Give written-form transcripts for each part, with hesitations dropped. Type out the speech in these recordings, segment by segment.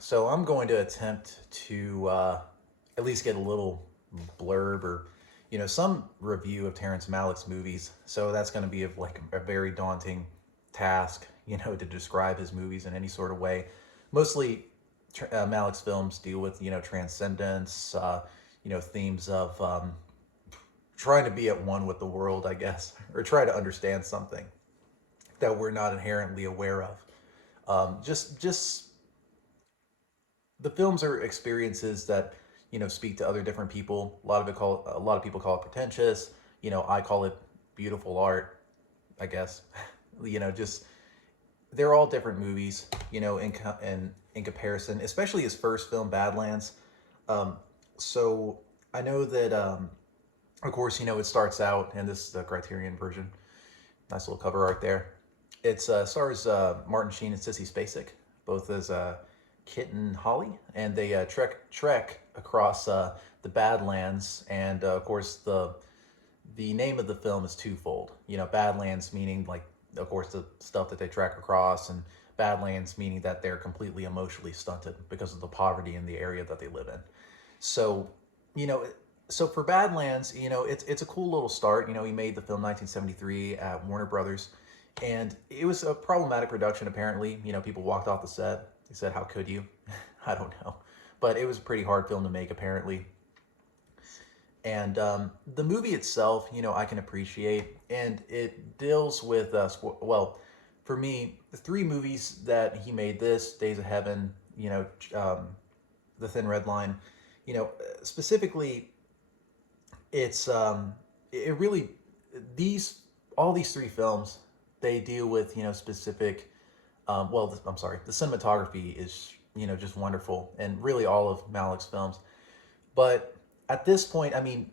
So I'm going to attempt to at least get a little blurb or, some review of Terrence Malick's movies. So that's going to be like a very daunting task, to describe his movies in any sort of way. Mostly, Malick's films deal with, transcendence, themes of trying to be at one with the world, I guess, or try to understand something that we're not inherently aware of. Just the films are experiences that speak to other different people. A lot of people call it pretentious. I call it beautiful art, I guess. Just they're all different movies. In comparison, especially his first film, Badlands. Um, so I know that of course it starts out, and this is the Criterion version. Nice little cover art there. It stars Martin Sheen and Sissy Spacek, both as Kit and Holly, and they trek across the Badlands, and of course the name of the film is twofold. Badlands meaning like, of course, the stuff that they trek across, and Badlands meaning that they're completely emotionally stunted because of the poverty in the area that they live in. So, you know, so for Badlands, it's a cool little start. He made the film 1973 at Warner Brothers, and it was a problematic production. Apparently, people walked off the set. They said, "How could you?" I don't know, but it was a pretty hard film to make, apparently. And the movie itself, I can appreciate, and it deals with well, for me, the three movies that he made: this, Days of Heaven, The Thin Red Line. Specifically, it's it really these all these three films, they deal with specific. I'm sorry, the cinematography is just wonderful, and really all of Malick's films. But at this point, I mean,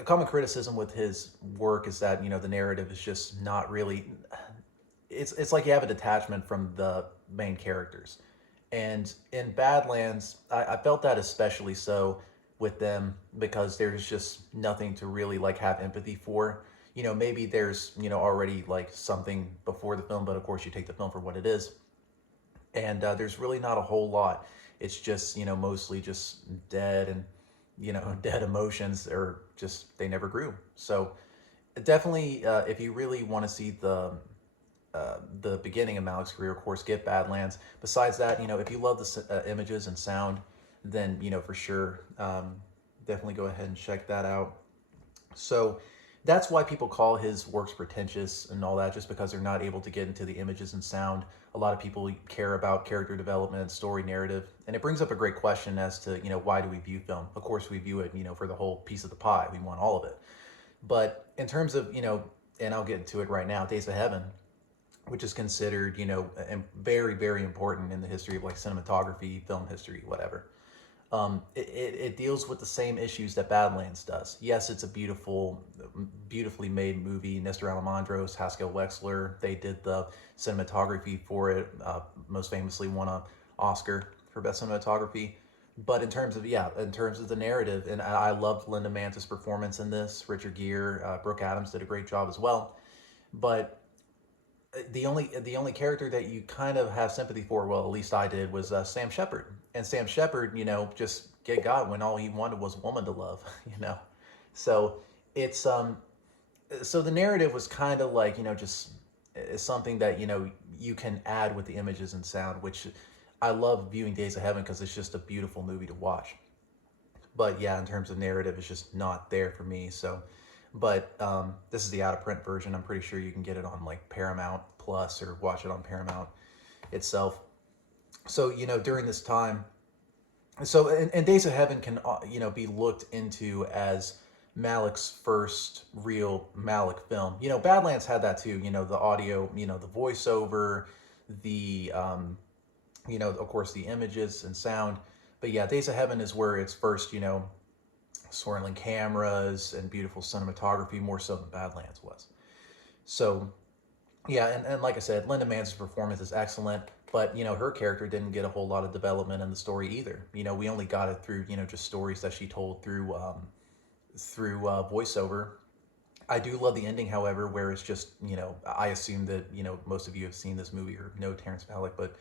a common criticism with his work is that the narrative is just not really. It's like you have a detachment from the main characters, and in Badlands, I felt that especially so with them because there's just nothing to really like have empathy for. Maybe there's already like something before the film, but of course you take the film for what it is, and there's really not a whole lot. It's just mostly just dead and dead emotions, or just they never grew. So definitely, if you really want to see the beginning of Malick's career, of course, get Badlands. Besides that, if you love the images and sound, then for sure, definitely go ahead and check that out. So that's why people call his works pretentious and all that, just because they're not able to get into the images and sound. A lot of people care about character development, story narrative, and it brings up a great question as to why do we view film? Of course, we view it for the whole piece of the pie. We want all of it. But in terms of and I'll get into it right now, Days of Heaven, which is considered very very important in the history of like cinematography, film history, whatever. It deals with the same issues that Badlands does. Yes, it's a beautifully made movie. Nestor Alejandros, Haskell Wexler, they did the cinematography for it. Most famously won an Oscar for best cinematography. But in terms of the narrative, and I loved Linda Mantis' performance in this. Richard Gere, Brooke Adams did a great job as well. But the only character that you kind of have sympathy for, well, at least I did, was Sam Shepard. And Sam Shepard, just get God when all he wanted was a woman to love, So it's so the narrative was kind of like just something that you can add with the images and sound, which I love viewing Days of Heaven because it's just a beautiful movie to watch. But yeah, in terms of narrative, it's just not there for me. So, but this is the out of print version. I'm pretty sure you can get it on like Paramount Plus or watch it on Paramount itself. So during this time, and Days of Heaven can be looked into as Malick's first real Malick film. Badlands had that too. The audio, the voiceover, the of course, the images and sound. But yeah, Days of Heaven is where it's first, swirling cameras and beautiful cinematography, more so than Badlands was. So yeah, and like I said, Linda Man's performance is excellent, but her character didn't get a whole lot of development in the story either. We only got it through just stories that she told through voiceover. I do love the ending, however, where it's just I assume that most of you have seen this movie or know Terrence Malick, but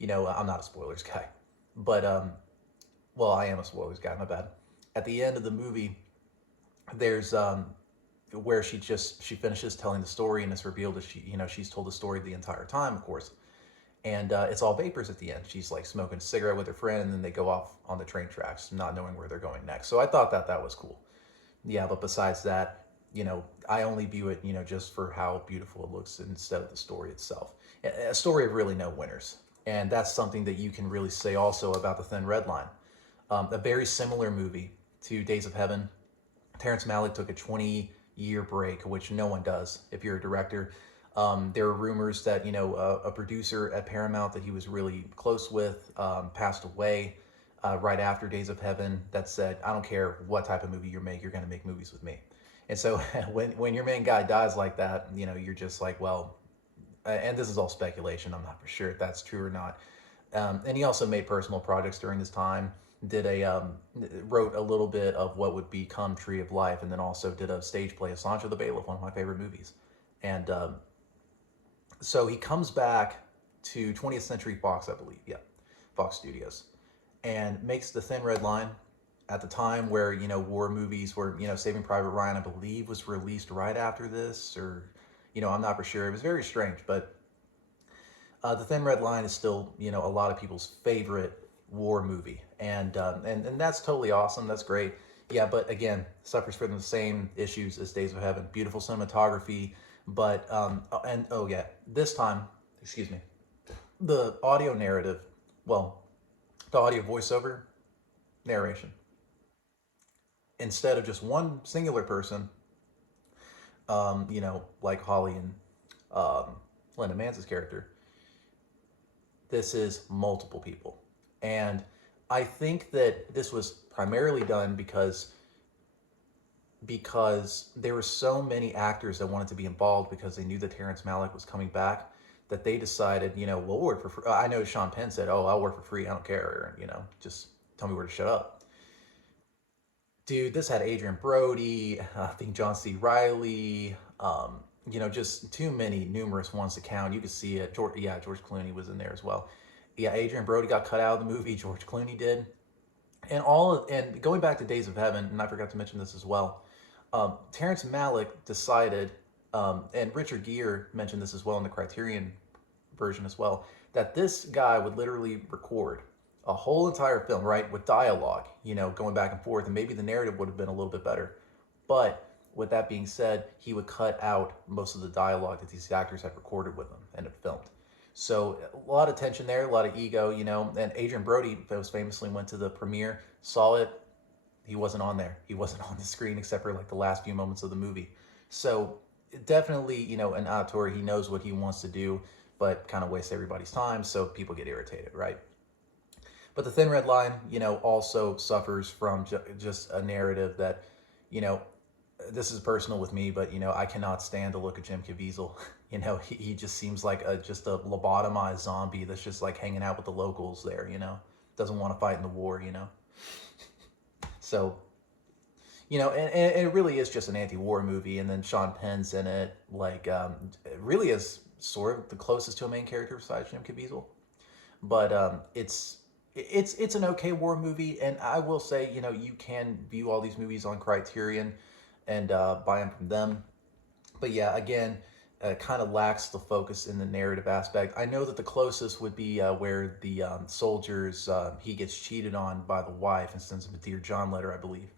I'm not a spoilers guy, but well, I am a spoilers guy. My bad. At the end of the movie, there's where she finishes telling the story, and it's revealed that she's told the story the entire time, of course, and it's all vapors at the end. She's like smoking a cigarette with her friend, and then they go off on the train tracks, not knowing where they're going next. So I thought that was cool. Yeah, but besides that, I only view it, just for how beautiful it looks instead of the story itself. A story of really no winners. And that's something that you can really say also about The Thin Red Line. A very similar movie to Days of Heaven. Terrence Malick took a 20-year break, which no one does if you're a director. There are rumors that, a producer at Paramount that he was really close with passed away right after Days of Heaven that said, I don't care what type of movie you make, you're going to make movies with me. And so when your main guy dies like that, you're just like, well, and this is all speculation. I'm not for sure if that's true or not. And he also made personal projects during this time. Wrote a little bit of what would become Tree of Life, and then also did a stage play of Sancho the Bailiff, one of my favorite movies. And so he comes back to 20th Century Fox, I believe. Yeah, Fox Studios, and makes The Thin Red Line at the time where, war movies were, Saving Private Ryan, I believe, was released right after this, or, I'm not for sure. It was very strange, but The Thin Red Line is still, a lot of people's favorite war movie, and that's totally awesome. That's great. Yeah, but again, suffers from the same issues as Days of Heaven. Beautiful cinematography, but and oh yeah, this time, excuse me, the audio narrative, well, the audio voiceover narration, instead of just one singular person, like Holly and Linda Manz's character, this is multiple people. And I think that this was primarily done because there were so many actors that wanted to be involved because they knew that Terrence Malick was coming back, that they decided, we'll work for free. I know Sean Penn said, oh, I'll work for free. I don't care. Or, just tell me where to shut up. Dude, this had Adrian Brody, I think John C. Riley, just too many numerous ones to count. You could see it. George Clooney was in there as well. Yeah, Adrian Brody got cut out of the movie. George Clooney did. And going back to Days of Heaven, and I forgot to mention this as well. Terrence Malick decided, and Richard Gere mentioned this as well in the Criterion version as well, that this guy would literally record a whole entire film, right, with dialogue, going back and forth, and maybe the narrative would have been a little bit better. But with that being said, he would cut out most of the dialogue that these actors had recorded with him and had filmed. So a lot of tension there, a lot of ego, and Adrian Brody most famously went to the premiere, saw it, he wasn't on there. He wasn't on the screen except for like the last few moments of the movie. So definitely, an auteur, he knows what he wants to do, but kind of wastes everybody's time, so people get irritated, right? But The Thin Red Line, also suffers from just a narrative that, this is personal with me, but, I cannot stand the look of Jim Caviezel. He just seems like just a lobotomized zombie that's just like hanging out with the locals there, doesn't want to fight in the war, So, and it really is just an anti-war movie, and then Sean Penn's in it, like, it really is sort of the closest to a main character besides Jim Caviezel. But it's an okay war movie, and I will say, you can view all these movies on Criterion and buy them from them. But yeah, again, kind of lacks the focus in the narrative aspect. I know that the closest would be where the soldiers, he gets cheated on by the wife and sends him a Dear John letter, I believe.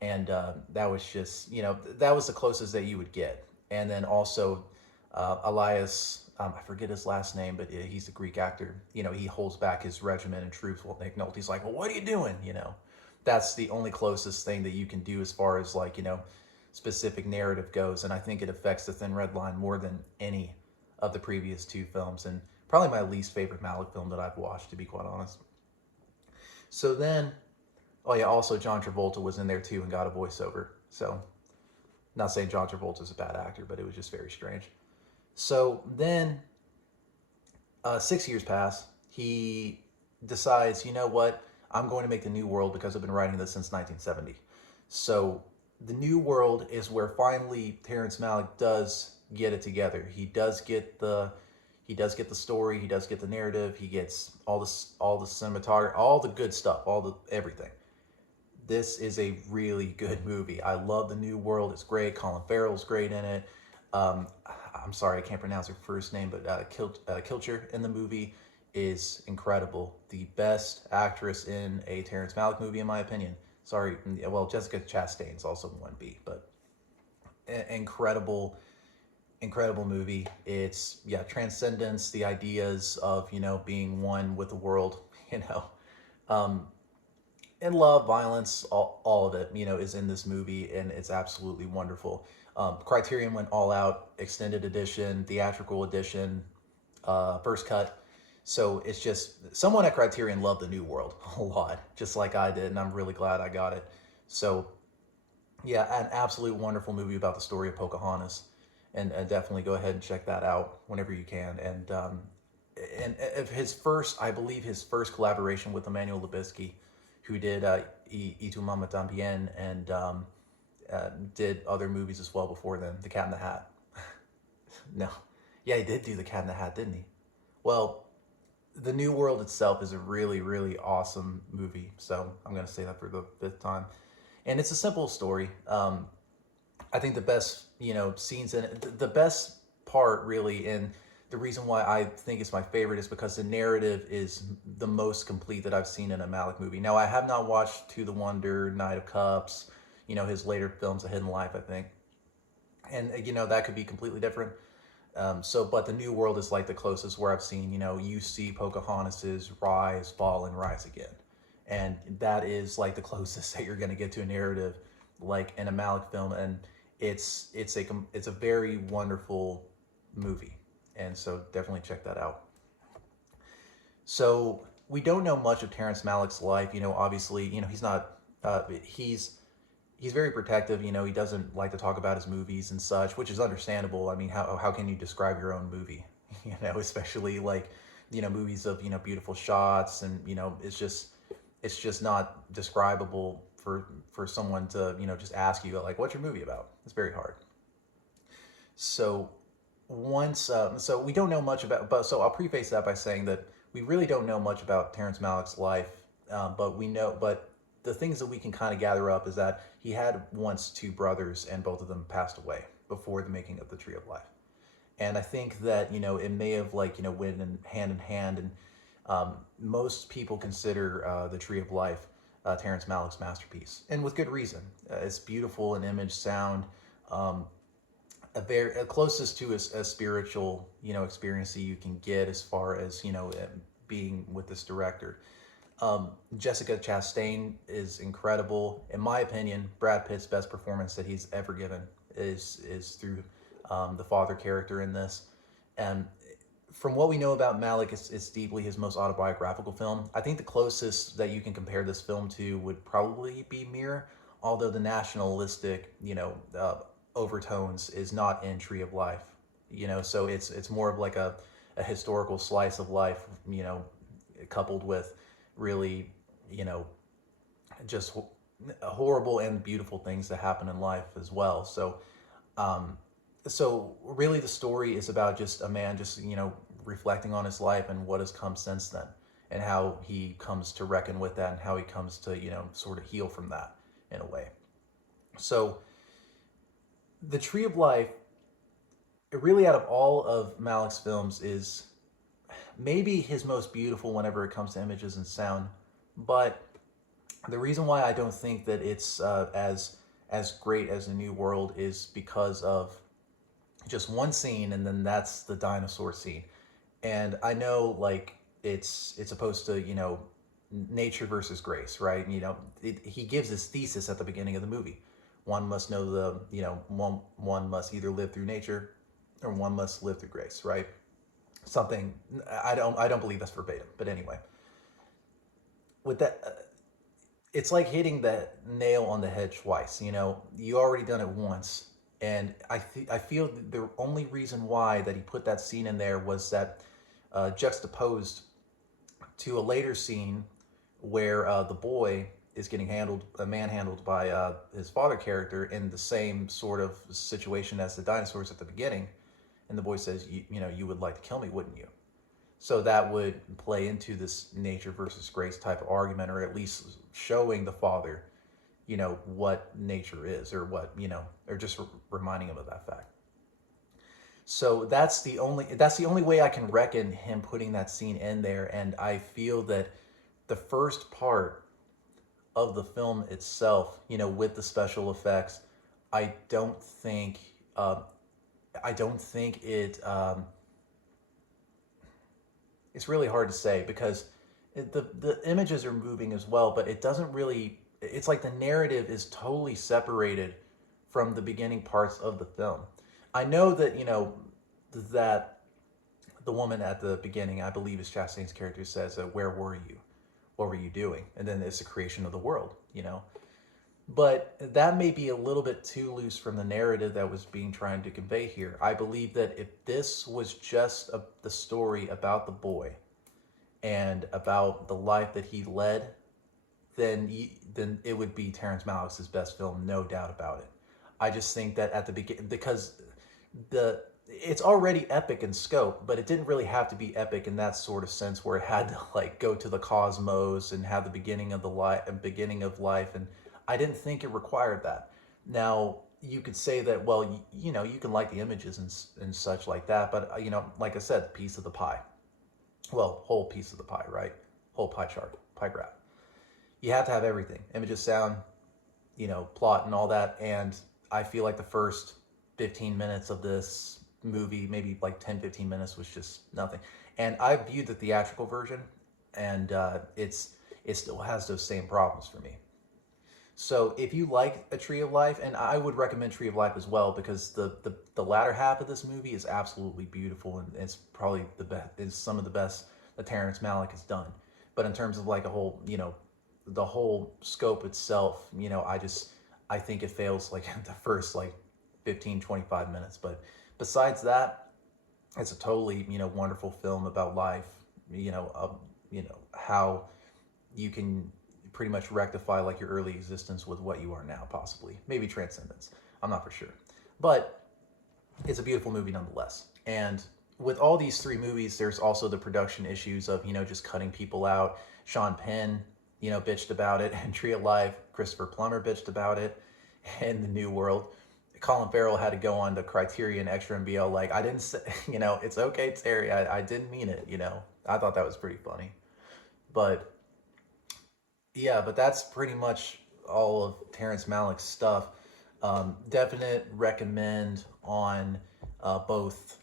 And that was just, that was the closest that you would get. And then also Elias, I forget his last name, but he's a Greek actor. He holds back his regiment and troops while Nick Nolte's like, well, what are you doing? That's the only closest thing that you can do as far as like, specific narrative goes. And I think it affects The Thin Red Line more than any of the previous two films, and probably my least favorite Malick film that I've watched, to be quite honest. So then, oh yeah, also John Travolta was in there too and got a voiceover. So, not saying John Travolta's a bad actor, but it was just very strange. So then, 6 years pass. He decides, you know what? I'm going to make the New World because I've been writing this since 1970. So the New World is where finally Terrence Malick does get it together. He does get the, He does get the story, he does get the narrative, he gets all the cinematography, all the good stuff, all the everything. This is a really good movie. I love the New World. It's great. Colin Farrell's great in it. Um, I'm sorry, I can't pronounce her first name, but Kilcher in the movie is incredible. The best actress in a Terrence Malick movie, in my opinion. Sorry, well, Jessica Chastain's also 1B, but incredible, incredible movie. It's, yeah, transcendence, the ideas of, being one with the world, you know. Um, and love, violence, all of it, is in this movie, and it's absolutely wonderful. Criterion went all out, extended edition, theatrical edition, first cut. So it's just someone at Criterion loved the New World a lot, just like I did, and I'm really glad I got it. So yeah, an absolutely wonderful movie about the story of Pocahontas, and definitely go ahead and check that out whenever you can. And of his first, I believe his first collaboration with Emmanuel Lubezki, who did Y Tu Mama Tambien, and did other movies as well before then. The Cat in the Hat. No, yeah, he did do The Cat in the Hat, didn't he? Well, The New World itself is a really, really awesome movie. So I'm gonna say that for the fifth time, and it's a simple story. I think the best, scenes in it, the best part really, and the reason why I think it's my favorite is because the narrative is the most complete that I've seen in a Malick movie. Now, I have not watched To the Wonder, Knight of Cups, his later films, A Hidden Life, I think. And, that could be completely different. But the New World is like the closest where I've seen, you see Pocahontas's rise, fall, and rise again. And that is like the closest that you're going to get to a narrative like in a Malick film. And it's a very wonderful movie, and so definitely check that out. So we don't know much of Terrence Malick's life. Obviously, he's not. He's very protective. He doesn't like to talk about his movies and such, which is understandable. I mean, how can you describe your own movie? Especially like movies of beautiful shots, and it's just not describable for someone to just ask you like, what's your movie about? It's very hard. So so we don't know much about, but so I'll preface that by saying that we really don't know much about Terrence Malick's life, but the things that we can kind of gather up is that he had once two brothers, and both of them passed away before the making of the Tree of Life. And I think that it may have like went in hand, and most people consider the Tree of Life Terrence Malick's masterpiece, and with good reason. It's beautiful in image, sound, closest to a spiritual experience that you can get as far as being with this director. Jessica Chastain is incredible, in my opinion. Brad Pitt's best performance that he's ever given is through the father character in this, and from what we know about Malick, it's deeply his most autobiographical film. I think the closest that you can compare this film to would probably be Mirror, although the nationalistic, overtones is not in Tree of Life. So it's more of like a historical slice of life, coupled with really, just horrible and beautiful things that happen in life as well. So really the story is about just a man just reflecting on his life and what has come since then, and how he comes to reckon with that, and how he comes to sort of heal from that in a way. So the Tree of Life, really out of all of Malick's films, is maybe his most beautiful whenever it comes to images and sound. But the reason why I don't think that it's as great as The New World is because of just one scene, and then that's the dinosaur scene. And I know like it's supposed to nature versus grace, right? He gives his thesis at the beginning of the movie. One must know one must either live through nature, or one must live through grace, right? Something, I don't believe that's verbatim, but anyway, with that, it's like hitting the nail on the head twice. You already done it once, and I feel the only reason why that he put that scene in there was that juxtaposed to a later scene where the boy is getting manhandled by his father character in the same sort of situation as the dinosaurs at the beginning. And the boy says, you know, you would like to kill me, wouldn't you? So that would play into this nature versus grace type of argument, or at least showing the father, you know, what nature is, or what, you know, or just reminding him of that fact. So that's the only way I can reckon him putting that scene in there. And I feel that the first part of the film itself, you know, with the special effects, I don't think uh, I don't think it's really hard to say because the images are moving as well, but it doesn't really. It's like the narrative is totally separated from the beginning parts of the film. I know that, you know, that the woman at the beginning, I believe is Chastain's character, says, "Where were you? What were you doing?" And then it's the creation of the world, you know. But that may be a little bit too loose from the narrative that was being trying to convey here. I believe that if this was just the story about the boy and about the life that he led, then it would be Terrence Malick's best film, no doubt about it. I just think that at the beginning, because the it's already epic in scope, but it didn't really have to be epic in that sort of sense where it had to like go to the cosmos and have the beginning of life, and I didn't think it required that. Now you could say that, well, you know, you can like the images and such like that, but you know, like I said, piece of the pie. Well, whole piece of the pie, right? Whole pie chart, pie graph. You have to have everything: images, sound, you know, plot, and all that. And I feel like the first 15 minutes of this movie, maybe like 10-15 minutes, was just nothing. And I viewed the theatrical version, and it still has those same problems for me. So if you like A Tree of Life, and I would recommend Tree of Life as well, because the latter half of this movie is absolutely beautiful, and it's probably the best, is some of the best that Terrence Malick has done. But in terms of like a whole, you know, the whole scope itself, you know, I think it fails like the first like 15-25 minutes. But besides that, it's a totally, you know, wonderful film about life, you know how you can pretty much rectify like your early existence with what you are now, possibly maybe transcendence, I'm not for sure. But it's a beautiful movie nonetheless. And with all these three movies, there's also the production issues of, you know, just cutting people out. Sean Penn, you know, bitched about it, and Tree of Life, Christopher Plummer bitched about it, and The New World. Colin Farrell had to go on the Criterion Extra and be all like, I didn't say, you know, it's okay, Terry, I didn't mean it, you know. I thought that was pretty funny. But yeah, but that's pretty much all of Terrence Malick's stuff. Definite recommend on both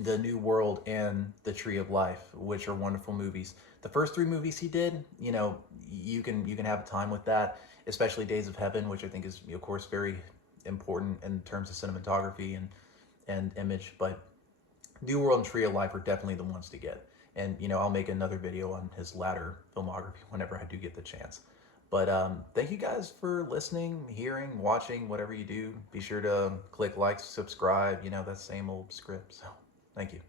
The New World and The Tree of Life, which are wonderful movies. The first three movies he did, you know, you can have time with that, especially Days of Heaven, which I think is, of course, very important in terms of cinematography and image. But New World and Tree of Life are definitely the ones to get. And you know, I'll make another video on his latter filmography whenever I do get the chance. But thank you guys for listening, hearing, watching, whatever you do. Be sure to click like, subscribe. You know, that same old script. So thank you.